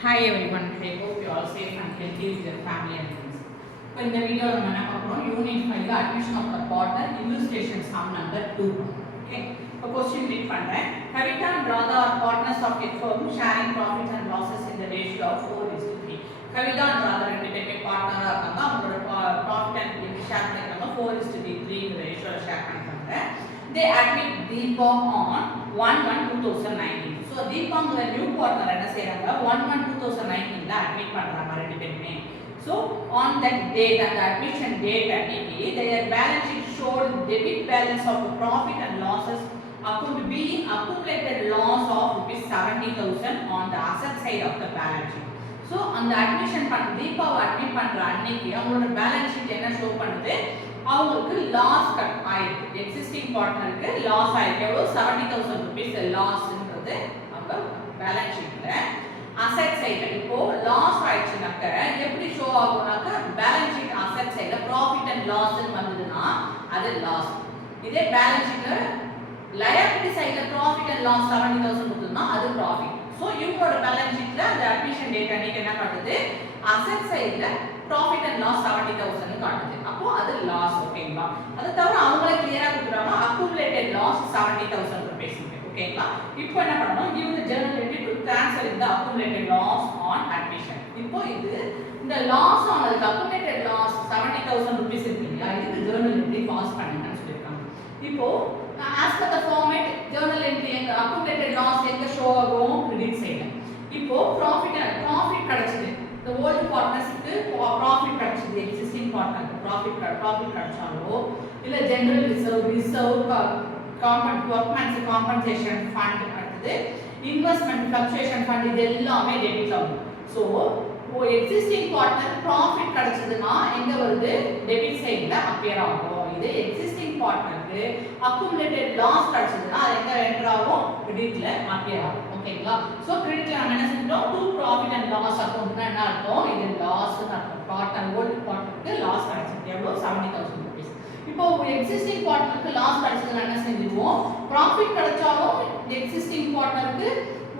Hi everyone, I hope you all safe and healthy with your family and friends. இப்போ இந்த வீடியோவில் நம்ம என்ன பார்க்குறோம் unit 5 admission of the partner illustration sum number 2. Okay இப்போ question read பண்ணுறேன். Kavita and Radha are partners of a firm sharing profits and losses in the ratio of 4:3. Kavita and Radha ரெண்டு பேருமே பார்ட்னராக இருக்காங்க. அவங்களோட ப்ராஃபிட் அண்ட் ஷேர் பண்ணிருக்காங்க 4:3 இந்த ரேஷியோவில் ஷேர் பண்ணிருக்காங்க. They admit Deepa on 1/1/2019. So Deepaங்கிற நியூ பார்ட்னர் என்ன செய்றாங்க 1/1/2019ல அட்மிட் பண்றாங்க ரெண்டு பேருமே. So on that date and the admission date அன்னைக்கு their balance sheet showed debit balance of the profit and losses account being accumulated loss of rupees 70,000 on the asset side of the balance sheet. So அந்த admission பண்ண தீபாவை admit பண்ற அன்னைக்கு அவங்களோட balance sheet என்ன show பண்ணுது அவங்களுக்கு loss cut ஆயிருக்கு existing பார்ட்னருக்கு loss ஆயிருக்கு எவ்வளோ 70,000 rupees லாஸ்ன்றது நம்ம பேலன்ஸ் ஷீட்ல அசெட் சைடில் இப்போ லாஸ் ஆயிடுச்சுனாக்க எப்படி ஷோ ஆகும்னாக்க பேலன்ஸ் ஷீட் அசெட் சைடில் ப்ராஃபிட் அண்ட் லாஸ்ன்னு வந்ததுன்னா அது லாஸ். இதே பேலன்ஸ் ஷீட்ல லயபிலிட்டி சைடில் ப்ராஃபிட் அண்ட் லாஸ் 70,000 கொடுத்தோம்னா அது ப்ராஃபிட். ஸோ இவங்களோட பேலன்ஸ் ஷீட்ல அந்த அட்மிஷன் டேட் அன்னைக்கு என்ன காட்டுது அசெட் சைடில் ப்ராஃபிட் அண்ட் லாஸ் 70,000 காட்டுது. அப்போ அது லாஸ். ஓகேங்களா? அது தவிர அவங்களே கிளியரா கொடுக்குறாங்க அக்குமுலேட்டட் லாஸ் 70,000 rupees. ஓகேங்களா? இப்போ என்ன பண்ணணும் give the journal entry to transfer in the accumulated loss on admission. இப்போ இது இந்த லாஸ் ஆனதுக்கு accumulated loss 70,000 rupees இருக்குங்களா இதுக்கு journal entry பாஸ் பண்ணுங்கன்னு சொல்லிருக்காங்க. இப்போ as per the format journal entry எங்க accumulated loss எங்க ஷோ ஆகும் credit side. இப்போ profit கிடைச்சது the old partnersக்கு profit கிடைச்சது existing partnerக்கு profit கிடைச்சாலோ இல்ல general reserve compensation fund அடுத்தது investment fluctuation fund இது எல்லாமே டெபிட் ஆகும். சோ existing partner profit கிடைச்சதுன்னா எங்க வருது டெபிட் சைடுல அப்பியர் ஆகும். இது existing partnerக்கு accumulated loss கிடைச்சதுன்னா அது எங்க என்டர் ஆகும் கிரெடிட்ல அப்பியர் ஆகும். ஓகேங்களா? சோ கிரெடிட்ல நம்ம என்ன செஞ்சோம் to profit and loss அக்கவுண்ட்னா என்ன அர்த்தம் இது லாஸ் னு அர்த்தம். பார்ட்னர் ஓல்ட் பார்ட்னருக்கு லாஸ் கிடைச்சது எவ்வளவு 70,000 rupees. இப்போ எக்ஸிஸ்டிங் பார்ட்னருக்கு லாஸ் கிடைச்சதுன்னா என்ன செஞ்சிடுவோம் ப்ராஃபிட் கிடைச்சாலும் எக்ஸிஸ்டிங் பார்ட்னருக்கு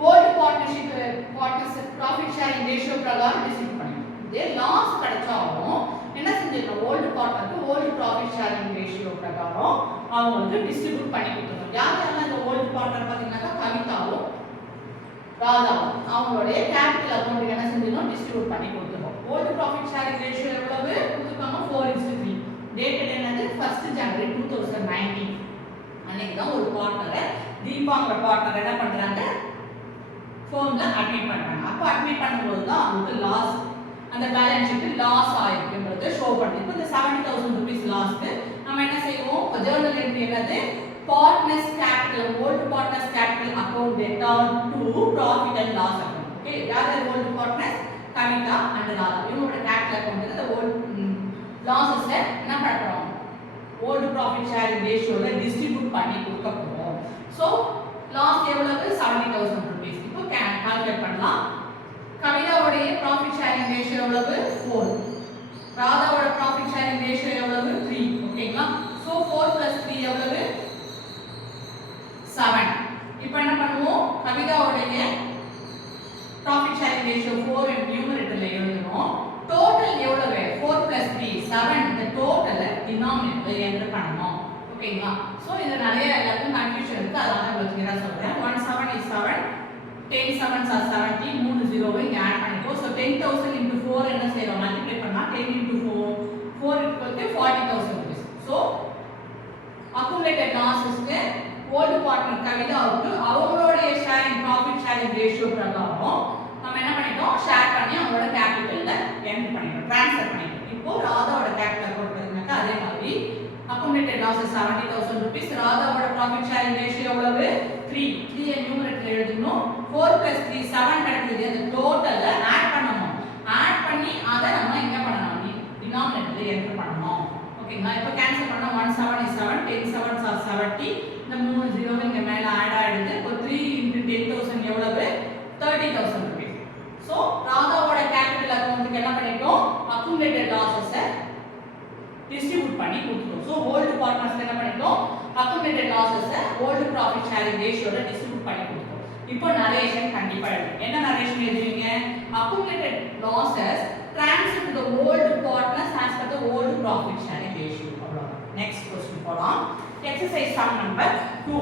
old partners profit sharing ratio பிரகாரம் டிஸ்ட்ரிபியூட் பண்ணிடுவோம். இதே லாஸ் கிடைச்சாலும் என்ன செஞ்சிடணும் ஓல்ட் பார்ட்னருக்கு ஓல்ட் ப்ராஃபிட் ஷேரிங் ரேஷியோ பிரகாரம் அவங்களுக்கு டிஸ்ட்ரிபியூட் பண்ணி கொடுத்துருவோம். யாரெல்லாம் இந்த ஓல்ட் பார்ட்னர் பார்த்தீங்கன்னாக்கா கவிதாவும் ராதாவும் அவங்களுடைய கேபிட்டல் அக்கௌண்ட்டுக்கு என்ன செஞ்சிடணும் டிஸ்ட்ரிபியூட் பண்ணி கொடுத்துருவோம். ஓல்ட் ப்ராஃபிட் ஷேரிங் ரேஷியோ எவ்வளவு கொடுத்துருக்காங்க 4:3. டேட் என்னது 1st January 2019 அன்னைக்கு தான் ஒரு பார்ட்னரை தீபாங்கிற பார்ட்னர் என்ன பண்றாங்க ஃபோன்ல அட்மிட் பண்றாங்க. அப்ப அட்மிட் பண்ணும்போது தான் அவங்களுக்கு லாஸ் அந்த பேலன்ஸ் ஷீட் லாஸ் ஆயிருக்குன்றது ஷோ பண்ணுது. இப்போ இந்த 70,000 rupees லாஸ்க்கு நம்ம என்ன செய்வோம் ஜர்னல் என்ட்ரி என்னது partners capital old partners capital account டேட்டான் to profit and loss account. Okay யார் old partners Kavitha and Radha இவங்களோட கேபிட்டல் அக்கவுண்ட் இந்த ஓல்ட் லாஸஸ் என்ன பண்றோம் ஓல்ட் ப்ராஃபிட் ஷேரிங் ரேஷியோல டிஸ்ட்ரிபியூட் பண்ணி கொடுக்க போறோம். சோ லாஸ் எவ்வளவு 70,000 rupees. இப்போ கால்குலேட் பண்ணலாம். கவிதாவோட ப்ராஃபிட் ஷேரிங் ரேஷியோ எவ்வளவு 4. ராதாவோட ப்ராஃபிட் ஷேரிங் ரேஷியோ எவ்வளவு 3. ஓகேங்களா? சோ 4 + 3 எவ்வளவு 7. இப்போ என்ன பண்ணுவோம் கவிதாவோட ப்ராஃபிட் ஷேரிங் ரேஷியோ 4 நியூமரேட்டர்ல எழுதணும். டோட்டல் எவ்வளவு 4 + 3 7 இந்த டோட்டலை டினாமினேட்டர்ல என்டர் பண்ணனும். ஓகேங்களா? சோ இது நிறைய எல்லாருக்கும் கன்ஃபியூஷன் இருக்கு. அதனால உங்களுக்கு கிளியரா சொல்றேன். 1 7 is 7 10 7s are 70 மூணு 0 வை ஆட் பண்ணிக்கோ. சோ 10,000 into 4 என்ன செய்றோம் மல்டிப்ளை பண்ணா 10 into 4 40,000 rupees. சோ accumulated losesக்கு ஓல்ட் பார்ட்னர் கவிதாவுக்கு அவங்களோட ஷேரிங் ப்ராஃபிட் ஷேரிங் ரேஷியோ பிரகாரம் நம்ம என்ன பண்ணிட்டோம் ஷேர் பண்ணி அவங்களோட கேபிட்டல்ல என்டர் பண்ணிட்டோம் ட்ரான்ஸ்ஃபர் பண்ணிட்டோம். இப்போ ராதாவோட கேபிட்டல் அக்கவுண்ட் பார்த்தீங்கன்னா அதே மாதிரி accumulated losses 70,000 rupees. ராதாவோட ப்ராஃபிட் ஷேரிங் ரேஷியோ எவ்வளவு 3 நியூமரேட்டர் எழுதணும். 4 + 3 7 கிடைக்குது. அந்த டோட்டல்ல ஆட் பண்ணனும். ஆட் பண்ணி அத நம்ம என்ன பண்ணனும் டினாமினேட்டர்ல என்டர் பண்ணனும். ஓகேங்களா? இப்போ கேன்சல் பண்ணா 1 7 is 7 10 7s are 70 இந்த மூணு 0 இங்க மேல ஆட் ஆயிடுது. இப்போ 3 into 10,000 எவ்வளவு 30,000 rupees. சோ ராதாவோட கேபிட்டல் அக்கவுண்ட்க்கு என்ன பண்ணிட்டோம் அக்குமுலேட்டட் லாஸஸ் டிஸ்ட்ரிபியூட் பண்ணி கொடுத்துட்டோம். சோ ஓல்ட் பார்ட்னர்ஸ்க்கு என்ன பண்ணிட்டோம் accumulated losses old profit sharing ரேஷியோல டிஸ்ட்ரிபியூட் பண்ணி கொடுத்துட்டோம். இப்போ நரேஷன் கண்டிப்பா எழுதுங்க. என்ன நரேஷன் எழுதுவீங்க accumulated losses transferred to the old partners as per the old profit sharing ratio. Next question போலாம். Exercise sum number 2.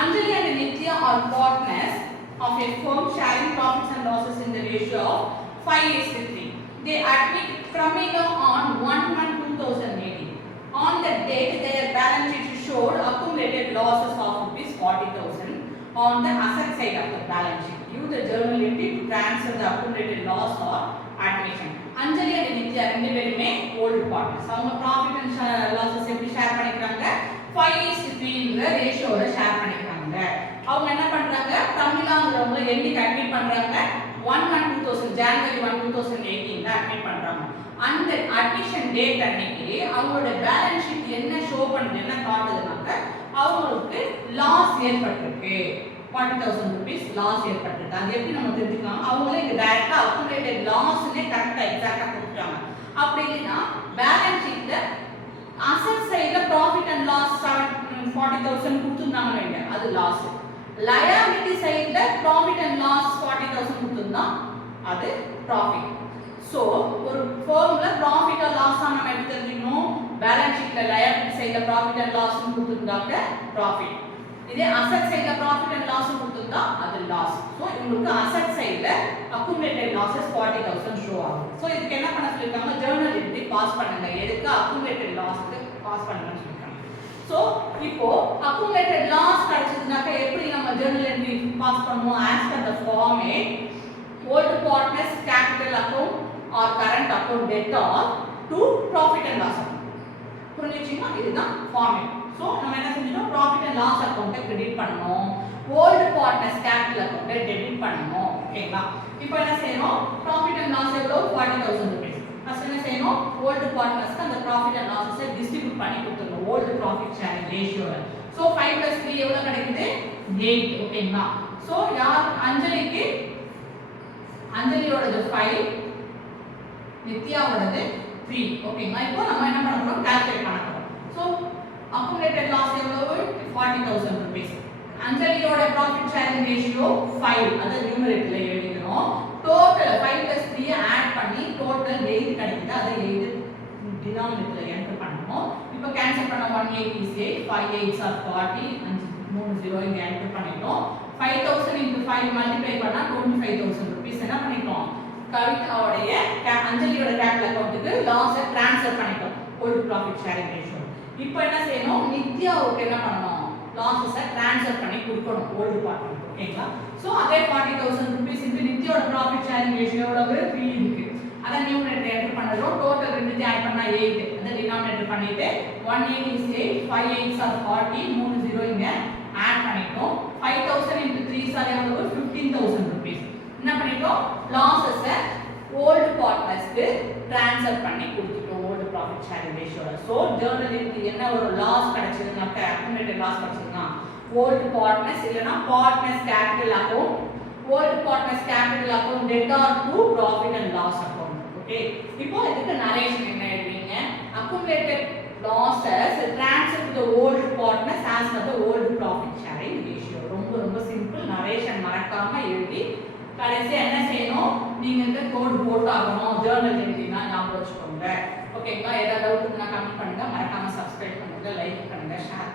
Anjali and Nitya are partners of a firm sharing profits and losses in the ratio of 5:3. They admit coming on 1/1/2018. On the date, their balance sheet showed accumulated losses of ₹40,000 on the asset side of the balance sheet. Use the journal entry to transfer the accumulated loss or admission. Anjali and Nitya ரெண்டு பேருமே old partners. அவங்க profit and losses எப்படி share பண்ணிக்கிறாங்க? 5:3ங்கற ரேஷியோல share பண்ணிக்கிறாங்க. அவங்க என்ன பண்றாங்க? தமிழாங்கறவங்க என்னைக்கு அட்மிட் பண்றாங்க? 1/1/2000 January 1 2018 ல அட்மிட் பண்றாங்க. அந்த அட்மிஷன் டேட் அன்னைக்கு அவங்களோட பேலன்ஸ் ஷீட் என்ன ஷோ பண்ணுது, என்ன காட்டுதுனாக்க அவங்களுக்கு லாஸ் ஏற்பட்டிருக்கு, 40,000 rupees லாஸ் ஏற்பட்டிருக்கு. அது எப்படி நம்ம தெரிஞ்சுக்கலாம்? அவங்களே இங்க டைரக்டா அக்குமுலேட்டட் லாஸ்னே கரெக்ட்டா எக்ஸாக்ட்டா கொடுத்துட்டாங்க. அப்படி இல்லனா பேலன்ஸ் ஷீட்ல அசெட் சைடுல ப்ராஃபிட் அண்ட் லாஸ் 40,000 கொடுத்துட்டாங்க, அது லாஸ். லயபிலிட்டி சைடுல ப்ராஃபிட் அண்ட் லாஸ் 40,000 கொடுத்துட்டா அது ப்ராஃபிட். சோ ஒரு ஃபார்முலா ப்ராஃபிட் ஆர் லாஸ் நம்ம எப்படி தெரிஞ்சுக்கணும்? பேலன்ஸ் ஷீட்ல லயபிலிட்டி சைடுல ப்ராஃபிட் அண்ட் லாஸ் கொடுத்துட்டாக்க ப்ராஃபிட், இதே அசெட் சைடுல ப்ராஃபிட் அண்ட் லாஸ் கொடுத்துட்டா அது லாஸ். சோ உங்களுக்கு அசெட் சைடுல அக்குமுலேட்டட் லாஸஸ் 40,000 ஷோ ஆகும். சோ இதுக்கு என்ன பண்ண சொல்லிருக்காங்க? ஜர்னல் என்ட்ரி பாஸ் பண்ணுங்க. எதுக்கு? அக்குமுலேட்டட் லாஸ்க்கு பாஸ் பண்ணுங்கன்னு சொல்லிருக்காங்க. சோ இப்போ அக்குமுலேட்டட் லாஸ் கிடைச்சதுனாக்க எப்படி நம்ம ஜர்னல் என்ட்ரி பாஸ் பண்ணுவோம்? as per the format old partners capital account or current account debtor to profit and loss account. புரிஞ்சுச்சீங்களா? இதுதான் ஃபார்மேட். சோ நம்ம என்ன செஞ்சோம்? profit and loss account credit பண்ணனும், old partners capital account debit பண்ணனும். ஓகேங்களா? இப்போ என்ன செய்யணும்? profit and loss எவ்வளவு? 40,000 rupees. ஃபர்ஸ்ட் என்ன செய்யணும்? old partnersக்கு அந்த profit and losses டிஸ்ட்ரிபியூட் பண்ணி கொடுத்துறணும் old profit sharing ratioல. சோ 5 + 3 எவ்வளவு கிடைக்குது? 8. ஓகேங்களா? சோ யார்? அஞ்சலிக்கு அஞ்சலியோடது 5, நித்யாவோடது 3. ஓகேங்களா? இப்போ நம்ம என்ன பண்ண போறோம்? கால்குலேட் பண்ண போறோம். சோ accumulated loss எவ்வளவு? 40,000 rupees. அஞ்சலியோட profit sharing ratio 5, அத நியூமரேட்டர்ல எழுதிக்கணும். டோட்டல் 5 + 3 ஆட் பண்ணி டோட்டல் 8 கிடைக்குது. அத 8 டினாமினேட்டர்ல என்டர் பண்ணனும். இப்போ கேன்சல் பண்ண 1/8 is 8, 5 8s are 40, 3 0 இங்க என்டர் பண்ணிட்டோம். 5,000 into 5 மல்டிப்ளை பண்ணா 25,000 rupees என்ன பண்ணிட்டோம்? கவிதாவுடைய அஞ்சலியோட கேபிட்டல் அக்கவுண்ட்க்கு லாஸ் ட்ரான்ஸ்ஃபர் பண்ணிட்டோம் old profit sharing ratio. இப்போ என்ன செய்யணும்? நித்யாவுக்கு என்ன பண்ணனும்? லாஸஸ் ட்ரான்ஸ்ஃபர் பண்ணி கொடுக்கணும் old partner. ஓகேங்களா? சோ அதே 40,000 rupees into நித்யாவோட profit sharing ratio எவ்வளவு? 3 இருக்கு. அத நியூமரேட்டர் என்டர் பண்ணறோம். டோட்டல் ரெண்டுத்தையும் ஆட் பண்ணா 8. அத டினாமினேட்டர் பண்ணிட்டு 1/8 is 8, 5 8s are 40, 3 0 இங்க ஆட் பண்ணிட்டோம். 5,000 into 3s are எவ்வளவு? 15,000 rupees. என்ன பண்ணிட்டோம்? லாஸஸ் old partnersக்கு ட்ரான்ஸ்ஃபர் பண்ணி கொடுத்துட்டோம் old profit sharing ratioல. சோ ஜர்னலுக்கு என்ன ஒரு லாஸ் கிடைச்சதுனாக்க accumulated loss கிடைச்சதுனா old partners இல்லனா partners capital account, old partners capital account debtor to profit and loss account. Okay, இப்போ இதுக்கு நரேஷன் என்ன எழுதுவீங்க? accumulated losses transferred to the old partners as per the old profit sharing ratio. ரொம்ப ரொம்ப simple. Narration மறக்காம எழுதி கடைசியா என்ன செய்யணும்? நீங்க இந்த கோட் போட்டாகணும். ஜர்னல் என்ட்ரினா ஞாபகம் வச்சுக்கோங்க. ஓகேங்களா? ஏதாவது டவுட் இருந்தா கமெண்ட் பண்ணுங்க. மறக்காம சப்ஸ்கிரைப் பண்ணுங்க, லைக் பண்ணுங்க, ஷேர்